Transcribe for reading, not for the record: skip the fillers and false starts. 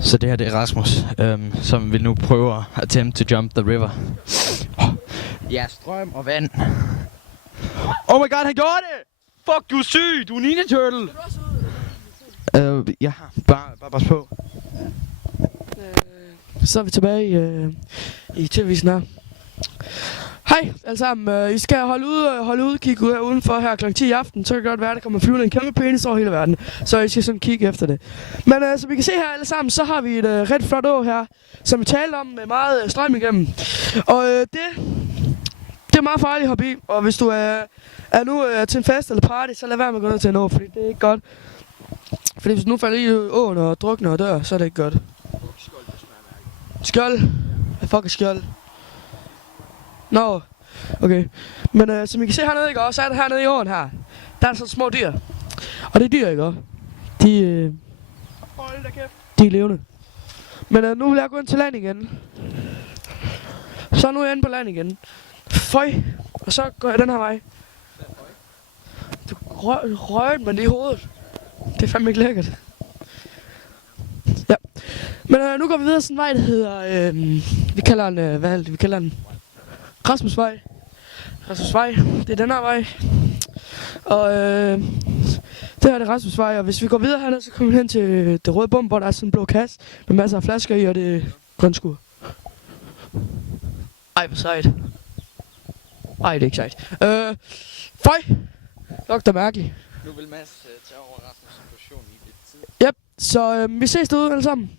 Så det her det er Rasmus, som vil nu prøve at attempt to jump the river. Ja, strøm og vand. Oh my god, han gjorde det! Fuck, du er syg! Du er Ninja Turtle! Ja, bare pas på. Så er vi tilbage i TV-visen her. Hej alle sammen. I skal holde udkig udenfor her kl. 10 i aften. Så kan det godt være, at der kommer flyvende en kæmpe penis over hele verden. Så I skal sådan kigge efter det. Men som I kan se her alle sammen, så har vi et ret flot å her, som vi talte om med meget strøm igennem. Og det er meget farligt at hoppe i. Og hvis du er nu til en fest eller party, så lad være med at gå ned til en å, fordi det er ikke godt. Fordi hvis du nu falder i åen og drukner og dør, så er det ikke godt. Skjold? Hvad fuck er skjold? Nå, okay. Men som I kan se hernede, ikke også, så er der hernede i åen her. Der er sådan små dyr. Og det er dyr, ikke også? De er levende. Men nu vil jeg gå ind til land igen. Så nu er jeg inde på land igen. Føj. Og så går jeg den her vej. Du røg mig lige i hovedet. Det er fandme ikke lækkert. Ja. Men nu går vi videre sådan en vej, der hedder... vi kalder den... hvad er det? Vi kalder den... Rasmusvej. Rasmusvej. Det er den her vej. Og det her er det Rasmusvej. Og hvis vi går videre hernede, så kommer vi hen til det røde bum, hvor der er sådan en blå kasse med masser af flasker i, og det er grønskur. Ej, hvor sejt. Ej, det er ikke sejt. Føj! Lugter mærkeligt. Nu vil Mads tage over Rasmus' situation i lidt tid. Yep, så vi ses derude alle sammen.